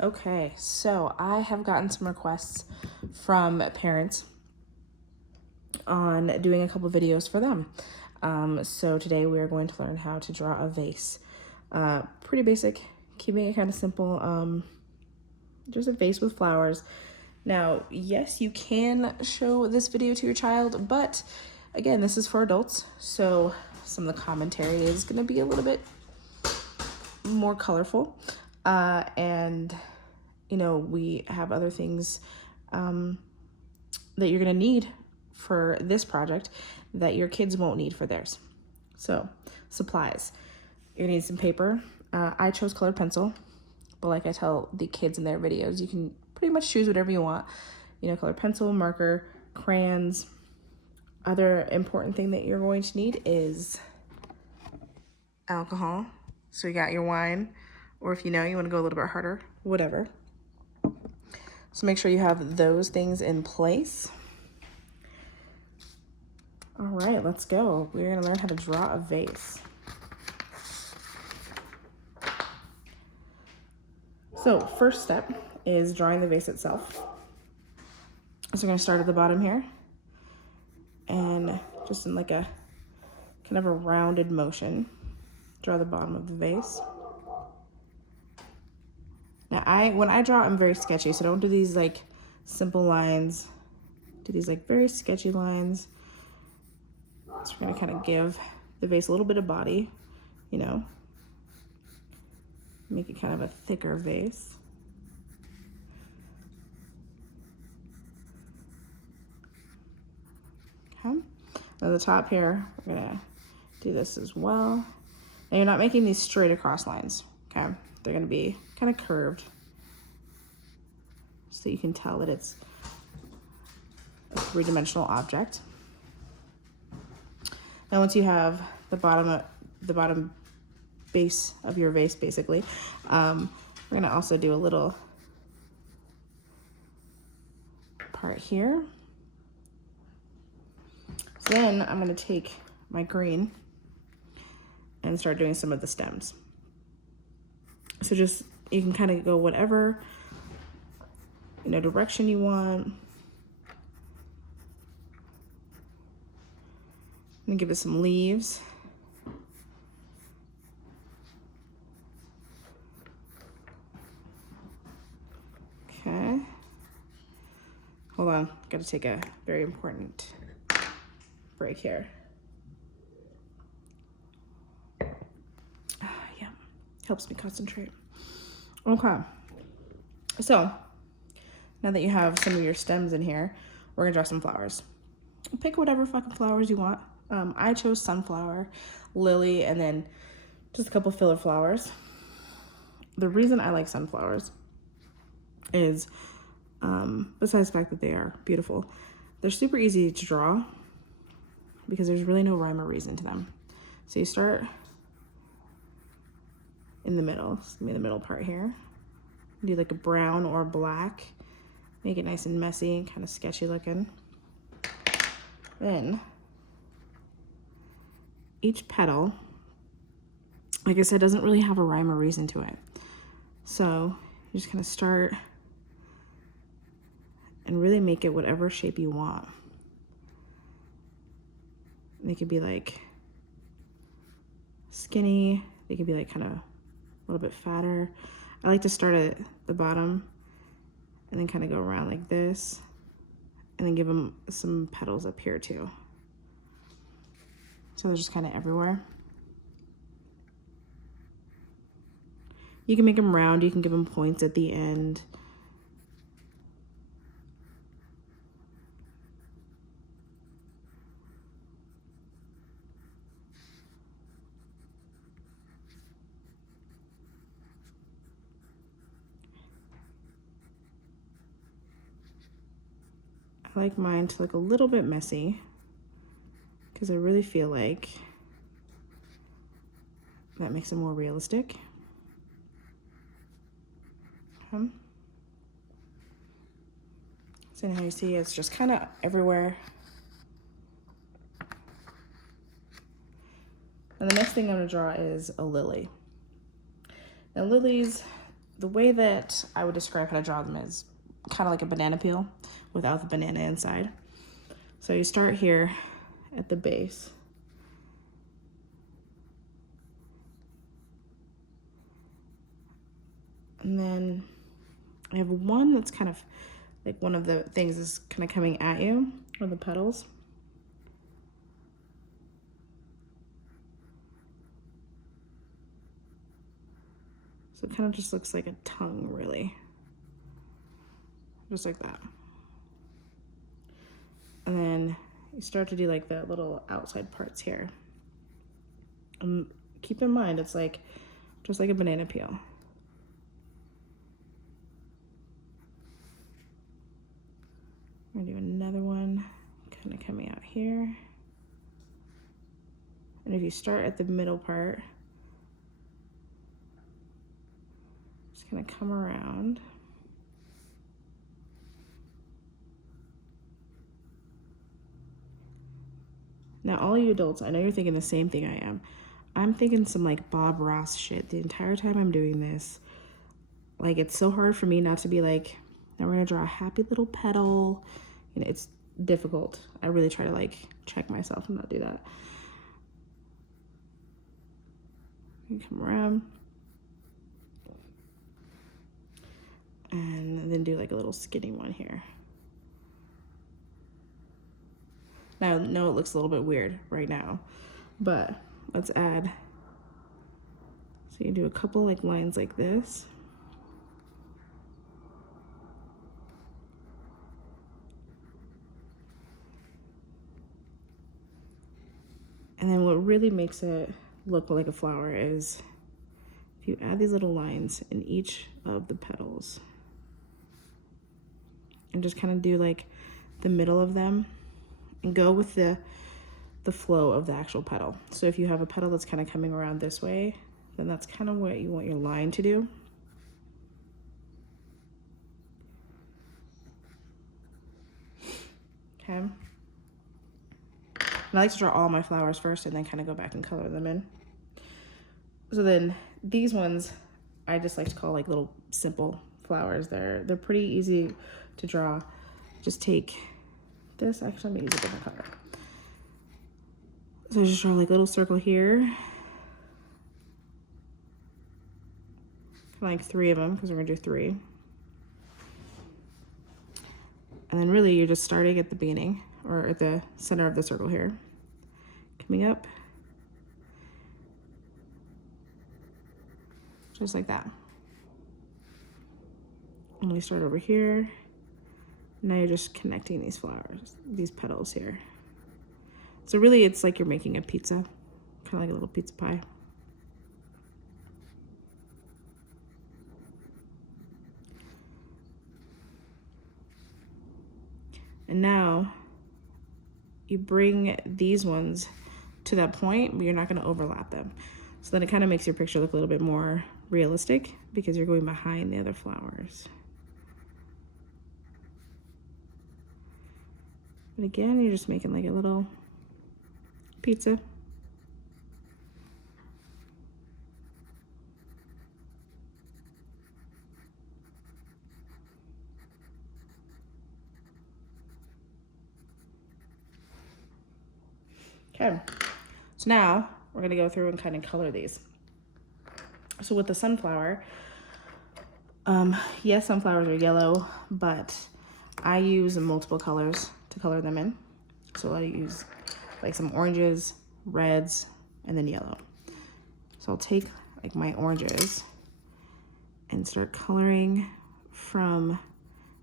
Okay, so I have gotten some requests from parents on doing a couple videos for them. So today we are going to learn how to draw a vase. Pretty basic, keeping it kind of simple. Just a vase with flowers. Now, yes, you can show this video to your child, but again, this is for adults, so some of the commentary is going to be a little bit more colorful. And, you know, we have other things that you're going to need for this project that your kids won't need for theirs. So, supplies. You're going to need some paper. I chose colored pencil, but like I tell the kids in their videos, you can pretty much choose whatever you want. You know, colored pencil, marker, crayons. Other important thing that you're going to need is alcohol. So you got your wine, or if you know you want to go a little bit harder, whatever. So make sure you have those things in place. All right, let's go. We're gonna learn how to draw a vase. So first step is drawing the vase itself. So we're gonna start at the bottom here and just in like a kind of a rounded motion, draw the bottom of the vase. Now when I draw, I'm very sketchy, so don't do these like simple lines. Do these like very sketchy lines. So we're gonna kind of give the vase a little bit of body, you know, make it kind of a thicker vase. Okay, at the top here, we're gonna do this as well. Now you're not making these straight across lines, okay? They're gonna be kind of curved so you can tell that it's a three-dimensional object. Now once you have the bottom base of your vase, basically, we're gonna also do a little part here. So then I'm gonna take my green and start doing some of the stems. So just, you can kind of go whatever, you know, direction you want. I'm gonna give it some leaves. Okay. Hold on, gotta take a very important break here. Yeah, helps me concentrate. Okay, so now that you have some of your stems in here, we're gonna draw some flowers. Pick whatever fucking flowers you want. I chose sunflower, lily, and then just a couple filler flowers. The reason I like sunflowers is, besides the fact that they are beautiful, they're super easy to draw because there's really no rhyme or reason to them. So you start in the middle, so give me the middle part here. Do like a brown or black, make it nice and messy and kind of sketchy looking. Then each petal, like I said, doesn't really have a rhyme or reason to it. So you just kind of start and really make it whatever shape you want. They could be like skinny, they could be like kind of a little bit fatter. I like to start at the bottom and then kind of go around like this and then give them some petals up here too. So they're just kind of everywhere. You can make them round, you can give them points at the end. I like mine to look a little bit messy because I really feel like that makes it more realistic. So now you see it's just kind of everywhere. And the next thing I'm gonna draw is a lily. Now lilies, the way that I would describe how to draw them is kind of like a banana peel without the banana inside. So you start here at the base. And then I have one that's kind of like one of the things is kind of coming at you, or the petals. So it kind of just looks like a tongue, really. Just like that. And then you start to do like the little outside parts here. Keep in mind, it's like just like a banana peel. I'm gonna do another one kind of coming out here. And if you start at the middle part, just gonna come around. Now, all you adults, I know you're thinking the same thing I am. I'm thinking some like Bob Ross shit the entire time I'm doing this. Like, it's so hard for me not to be like, now we're gonna draw a happy little petal. You know, it's difficult. I really try to like check myself and not do that. You come around. And then do like a little skinny one here. Now, I know it looks a little bit weird right now, but let's add. So you do a couple like lines like this. And then what really makes it look like a flower is if you add these little lines in each of the petals and just kind of do like the middle of them and go with the flow of the actual petal. So if you have a petal that's kind of coming around this way, then that's kind of what you want your line to do. Okay. And I like to draw all my flowers first and then kind of go back and color them in. So then these ones, I just like to call like little simple flowers. They're pretty easy to draw. Just take this, actually I'm gonna use a different color. So I just draw like a little circle here. Like 3 of them, because we're gonna do 3. And then really you're just starting at the beginning, or at the center of the circle here. Coming up. Just like that. And we start over here. Now you're just connecting these flowers, these petals here. So really it's like you're making a pizza, kind of like a little pizza pie. And now you bring these ones to that point, but you're not gonna overlap them. So then it kind of makes your picture look a little bit more realistic because you're going behind the other flowers. But again, you're just making like a little pizza. Okay, so now we're gonna go through and kind of color these. So with the sunflower, yes, sunflowers are yellow, but I use multiple colors to color them in. So I use like some oranges, reds, and then yellow. So I'll take like my oranges and start coloring from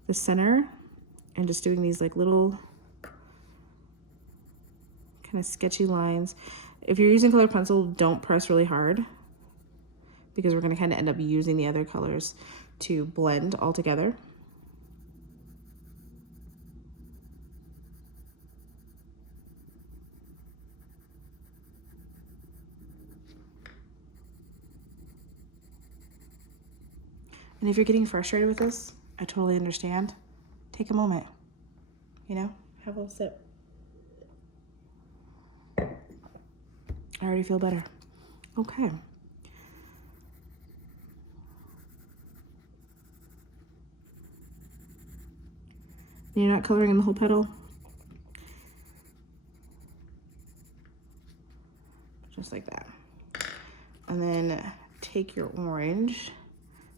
the center and just doing these like little kind of sketchy lines. If you're using colored pencil, don't press really hard because we're going to kind of end up using the other colors to blend all together. And if you're getting frustrated with this, I totally understand. Take a moment, you know, have a little sip. I already feel better. Okay. And you're not coloring in the whole petal. Just like that. And then take your orange,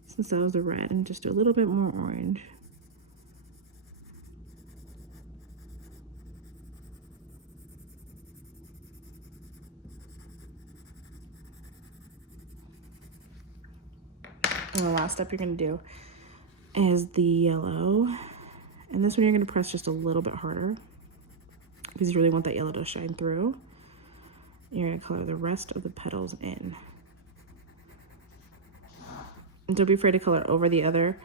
since that was the red, and just do a little bit more orange. And the last step you're gonna do is the yellow. And this one you're gonna press just a little bit harder because you really want that yellow to shine through. You're gonna color the rest of the petals in. And don't be afraid to color over the other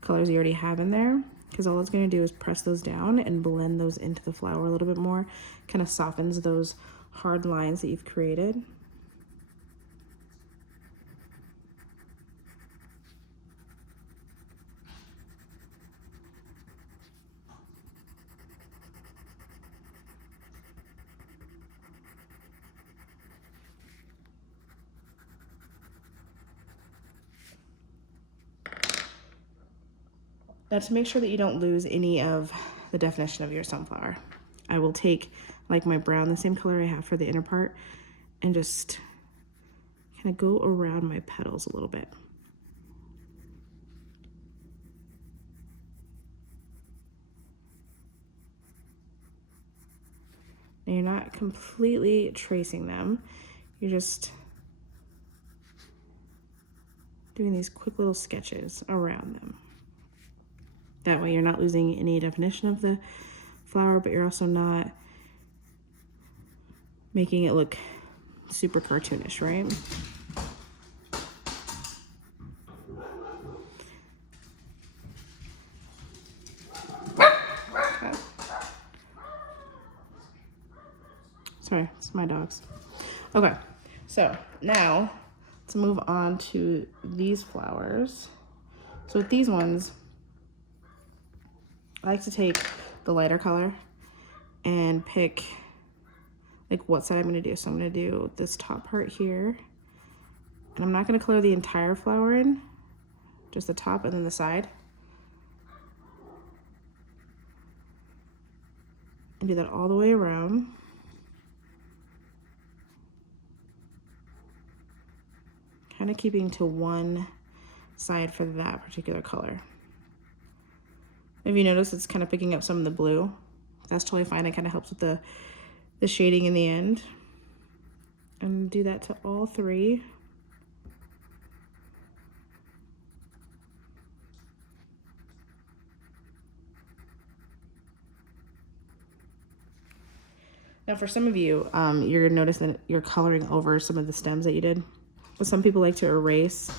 colors you already have in there, because all it's gonna do is press those down and blend those into the flower a little bit more. Kind of softens those hard lines that you've created. Now, to make sure that you don't lose any of the definition of your sunflower, I will take like my brown, the same color I have for the inner part, and just kind of go around my petals a little bit. Now, you're not completely tracing them. You're just doing these quick little sketches around them. That way you're not losing any definition of the flower, but you're also not making it look super cartoonish, right? Okay. Sorry, it's my dogs. Okay, so now to move on to these flowers. So with these ones, I like to take the lighter color and pick like what side I'm gonna do. So I'm gonna do this top part here, and I'm not gonna color the entire flower in, just the top and then the side. And do that all the way around. Kind of keeping to one side for that particular color. If you notice, it's kind of picking up some of the blue. That's totally fine. It kind of helps with the shading in the end. And do that to all three. Now for some of you, you're gonna notice that you're coloring over some of the stems that you did. But some people like to erase.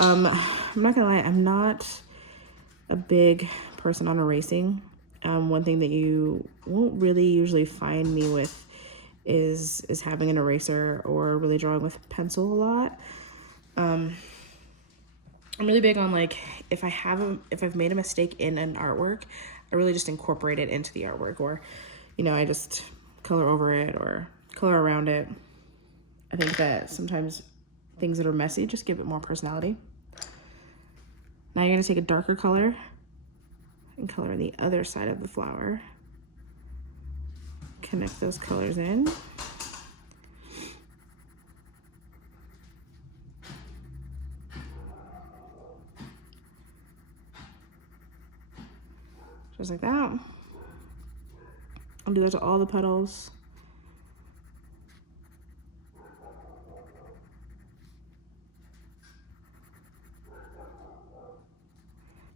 I'm not gonna lie, I'm not a big person on erasing. One thing that you won't really usually find me with is having an eraser or really drawing with pencil a lot. I'm really big on, like, if I've made a mistake in an artwork, I really just incorporate it into the artwork, or, you know, I just color over it or color around it. I think that sometimes things that are messy just give it more personality. Now you're gonna take a darker color and color the other side of the flower. Connect those colors in. Just like that. I'll do that to all the petals.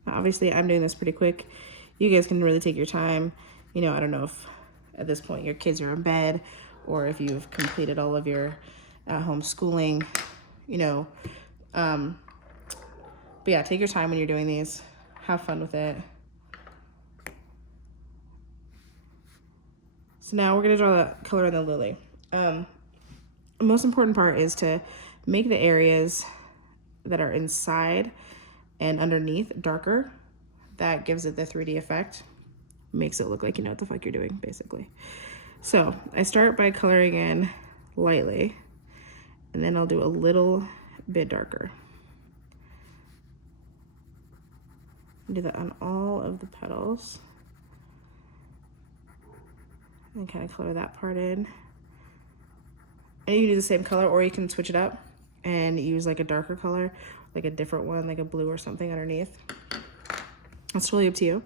Now, obviously, I'm doing this pretty quick. You guys can really take your time. You know, I don't know if at this point your kids are in bed or if you've completed all of your homeschooling, you know. But yeah, take your time when you're doing these. Have fun with it. So now we're gonna draw the color in the lily. The most important part is to make the areas that are inside and underneath darker. That gives it the 3D effect. Makes it look like you know what the fuck you're doing, basically. So I start by coloring in lightly, and then I'll do a little bit darker. Do that on all of the petals. and kind of color that part in. And you can do the same color, or you can switch it up and use like a darker color, like a different one, like a blue or something underneath. That's totally up to you.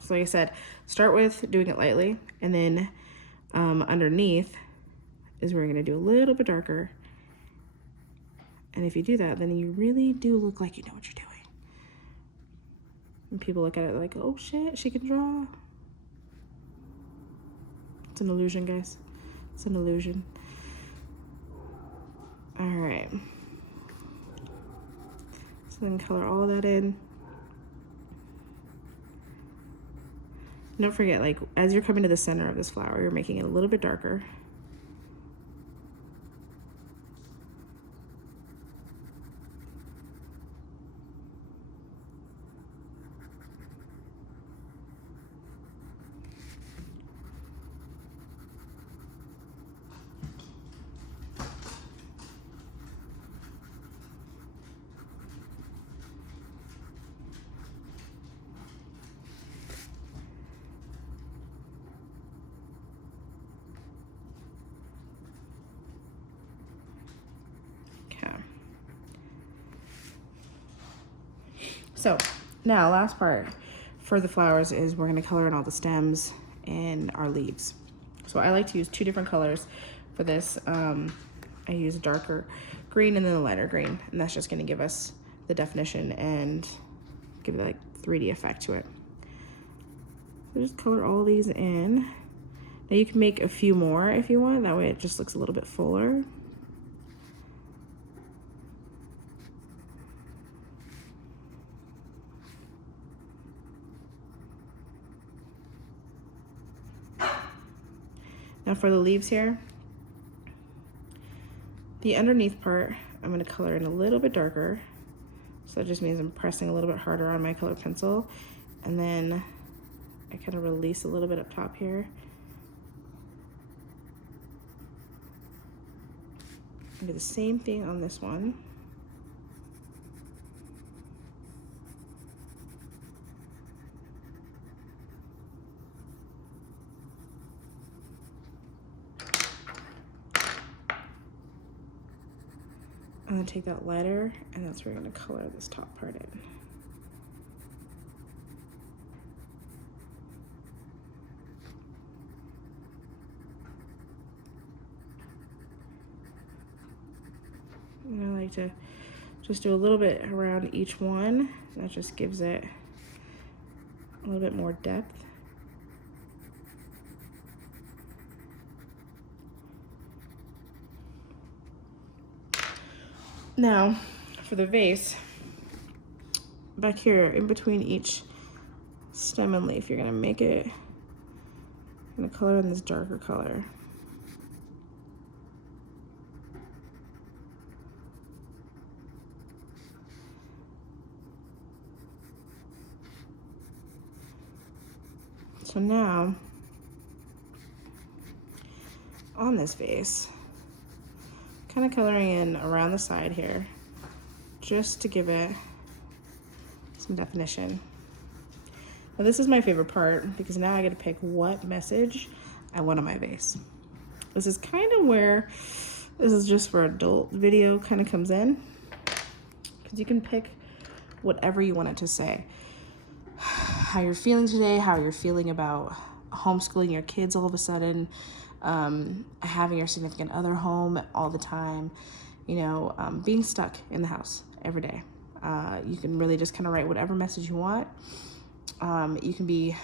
So like I said, start with doing it lightly, and then underneath is where you're gonna do a little bit darker. And if you do that, then you really do look like you know what you're doing. And people look at it like, oh shit, she can draw. It's an illusion, guys. It's an illusion. All right. So then color all that in. Don't forget, like, as you're coming to the center of this flower, you're making it a little bit darker. So now last part for the flowers is we're gonna color in all the stems and our leaves. So I like to use two different colors for this. I use a darker green and then a lighter green, and that's just gonna give us the definition and give it like 3D effect to it. So just color all these in. Now you can make a few more if you want, that way it just looks a little bit fuller. Now for the leaves here, the underneath part, I'm gonna color in a little bit darker. So that just means I'm pressing a little bit harder on my colored pencil. And then I kind of release a little bit up top here. And do the same thing on this one. And then take that lighter, and that's where we're gonna color this top part in. And I like to just do a little bit around each one. That just gives it a little bit more depth. Now, for the vase, back here in between each stem and leaf, you're gonna make it, I'm gonna color in this darker color. So now, on this vase, kind of coloring in around the side here, just to give it some definition. Now this is my favorite part, because now I get to pick what message I want on my vase. This is kind of where, this is just for adult video kind of comes in, because you can pick whatever you want it to say. How you're feeling today, how you're feeling about homeschooling your kids all of a sudden, having your significant other home all the time, you know, being stuck in the house every day. You can really just kind of write whatever message you want. You can be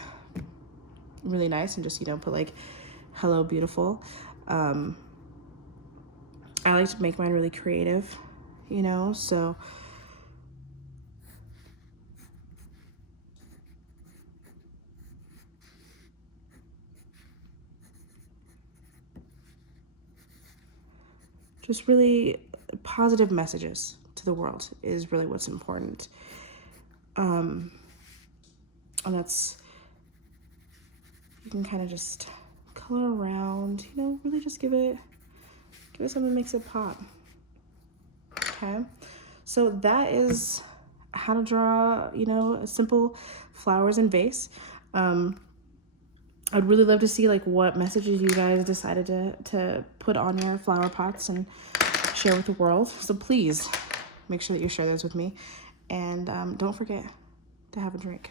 really nice and just, you know, put like, hello, beautiful. I like to make mine really creative, you know, so just really positive messages to the world is really what's important. And that's, you can kind of just color around, you know, really just give it something that makes it pop. Okay, so that is how to draw, you know, simple flowers in vase. I'd really love to see like what messages you guys decided to put on your flower pots and share with the world. So please make sure that you share those with me. And don't forget to have a drink.